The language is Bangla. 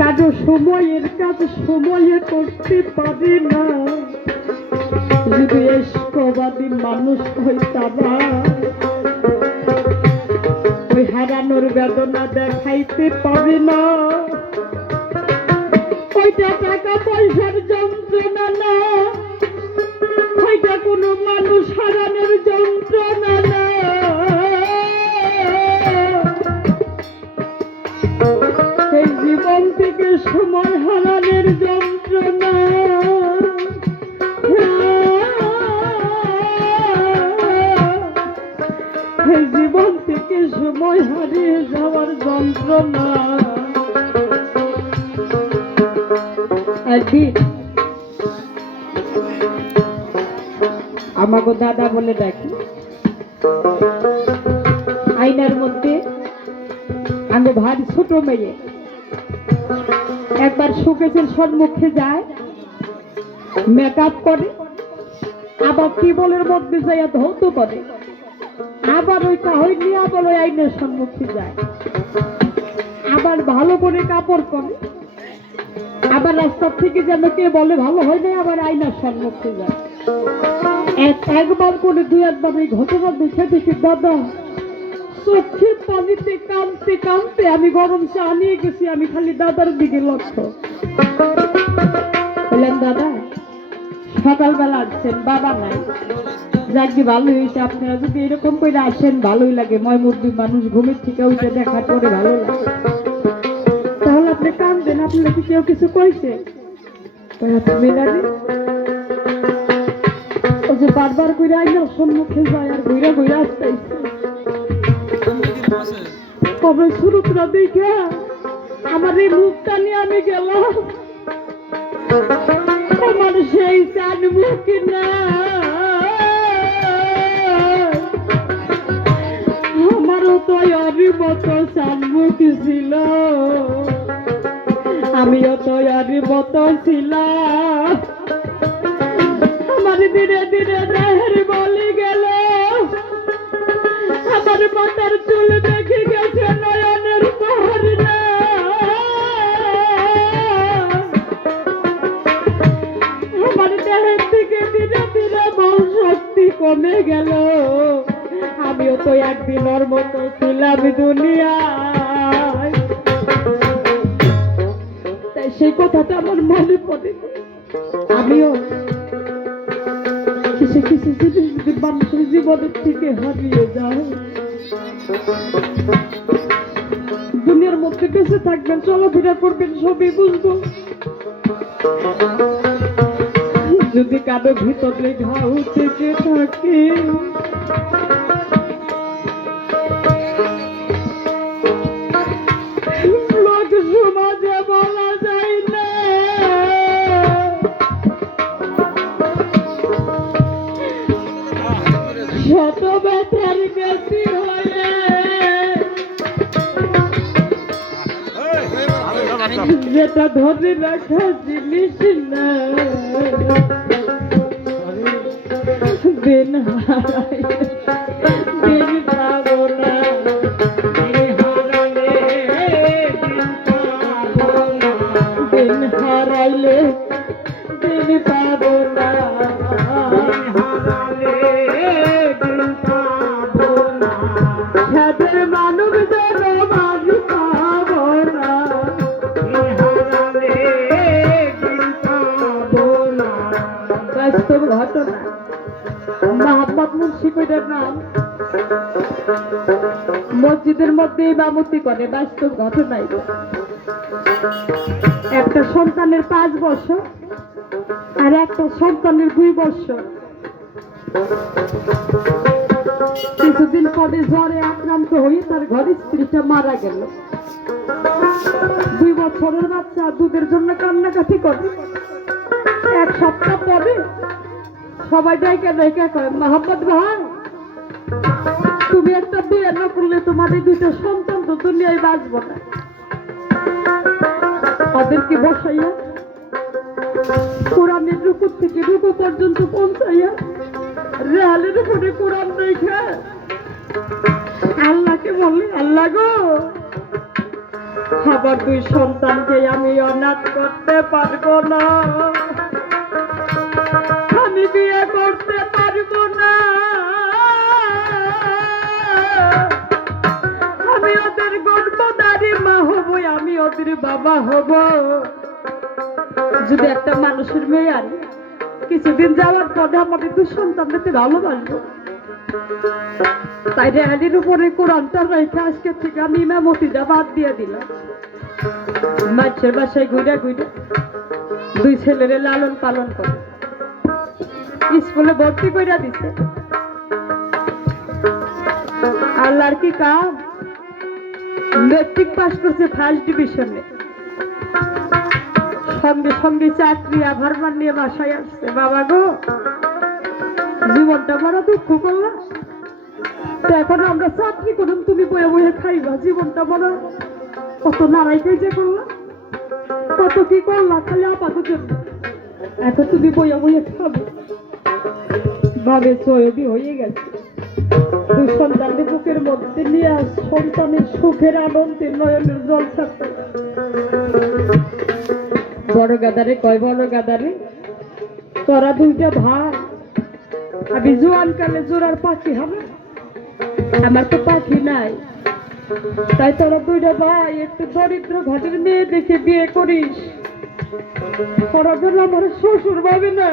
কাজে সময়ের কাজ সময়ে করতে পারি না, যদি এসকবাদী মানুষ হইতাবা ওই হারানোর বেদনা দেখাইতে পারি না। ওইটা টাকা পয়সার যন্ত্রণা না, ওইটা কোনো মানুষ হারানোর যন্ত্রণা না। এই জীবন থেকে সময় হারানোর যন্ত্রণা, এই জীবন থেকে সময় হারিয়ে যাওয়ার যন্ত্রণা। একদিন আমাকে দাদা বলে ডাকি, আয়নার মধ্যে আমি ভারী ছোট মেয়ে একবার শোকেসের সম্মুখে যায়, মেকআপ করে, আবার টিবলের মধ্যে যাইয়া ধৌত করে, আবার ওই কাহই নিয়ে আবার ওই আইনের সম্মুখে যায়, আবার ভালো করে কাপড় করে, আবার রাস্তার থেকে যেন কে বলে ভালো হয় না, আবার আয়নার সম্মুখে যায়। একবার করে দুই একবার এই ঘটনা দেখে দেখি দাদা চোখের পানিতে কাঁদতে কাঁদতে আমি গরম চা নিয়ে গেছি, আমি খালি দাদার দিকে লক্ষ্য বললাম, দাদা সকালবেলা আসছেন, বাবা নাই, যাক কি ভালো হয়েছে, আপনারা যদি এরকম করে আসেন ভালোই লাগে, ময়মুরদি মানুষ ঘুমের থেকে উঠে দেখা করে ভালো লাগে, তাহলে আপনি কাঁদবেন, আপনারা কি কেউ কিছু কইছে? ও যে বারবার করে আইনার সম্মুখে যায় আর ঘুরে ঘুরে আসতে কবে শুরুটা দেখে আমার এই মুখটা নিয়ে আমি গেলাম, আমার সেই চান মুখ না, আমারও তো আরই মতো চান মুখ ছিল, আমিও তো আরই মতো ছিলাম, আমার ধীরে ধীরে দেহের বলি গেল, আমার মাথার চুল দেখে গেছে নয়নের পাহাড় না, আমার দেহের থেকে ধীরে ধীরে বল শক্তি কমে গেল, আমিও তো একদিনের মতো ছিলাম দুনিয়ায়। তাই সেই কথাটা আমার মনে পড়ে, আমিও কিছু কিছু জিনিস যদি মানুষের জীবনের থেকে হারিয়ে যায়, দুনিয়ার মধ্যে বেঁচে থাকবেন, চলাফেরা করবেন, সবই বুঝবো, যদি কারো ভিতরে ঘাও থেকে থাকে লোক সমাজে বলা যায় না, শত ব্যথার বেশি হয়ে যেটা ধরে রাখা জিনিস না, দিন হারাই দিন পাবো না, দিন হারাইলে দিন পাবো না, মানব যেন মাঝ পাবো না, বাস্তব ঘটনা। মোহাম্মদ মুন্সি কইটার নাম, মসজিদের মধ্যে ইমামতি করে, বাস্তব ঘটনাই। একটা সন্তানের 5 বছর আর একটা সন্তানের 2 বছর, কিছুদিন পরে জ্বরে আক্রান্ত হয়ে তার ঘরের স্ত্রীটা মারা গেল। 2 বছরের বাচ্চা দুধের জন্য কান্নাকাটি করে। 1 সপ্তাহ পরে সবাই ডাইকা ডাইকা কয়, মোহাম্মদ ভাই তুমি একটা বিয়ে না করলে তোমার এই 2টা সন্তান তো দুনিয়ায় বাঁচবো না। তাদেরকে বসাইয়া কোরআনের রুকু থেকে রুকু পর্যন্ত পৌঁছাইয়া রেহালের উপরে কোরআন রেখে আল্লাহকে বলে, আল্লাহ গো আবার দুই সন্তানকে আমি অনাথ করতে পারবো না, আমি বিয়ে করতে পারবো না, আমি ওদের গর্ভধারী মা হব, আমি ওদের বাবা হব। যদি একটা মানুষের মেয়ে আর কিছুদিন যাওয়ার পরে আমাদের দুই সন্তানদের ভালোবাসবো, তাই রেহানির উপরে কোরআনটা রেখে আজকে থেকে আমি ইমামতিটা বাদ দিয়ে দিলাম। মাছের বাসায় ঘুরে ঘুরে দুই ছেলেরে লালন পালন করে স্কুলে ভর্তি করে দিছে। আল্লাহর কি কাম, মেট্রিক পাস করছে ফার্স্ট ডিভিশনে, সঙ্গে সঙ্গে চাকরি আভারমান নিয়ে বাসায় আসছে। বাবা গো, জীবনটা বড় দুঃখ করলাম, তো এখন আমরা চাকরি করুন, তুমি বয়ে বয়ে খাইবা, জীবনটা বড় কত নারাই যে করলাম, কত কি করলাম খালি আপাতত জন্য, এখন তুমি বয়ে বয়ে খাবে। ভাবে চয়বি হয়ে গেছে, দুই সন্তানের বুকের মধ্যে নিয়ে সন্তানের সুখের আনন্দে নয়নের জল ছাড়তে। বড় গাদারে কয়, বড় গাদারে তোরা দুইটা ভাই, আমি জোয়ান কালে জোড়ার পাখি হবে, আমার তো পাখি নাই, তাই তোরা দুইটা ভাই একটু দরিদ্র ঘাটের মেয়ে দেখে বিয়ে করিস, ওরা জন্য আমার শ্বশুর ভাবে না।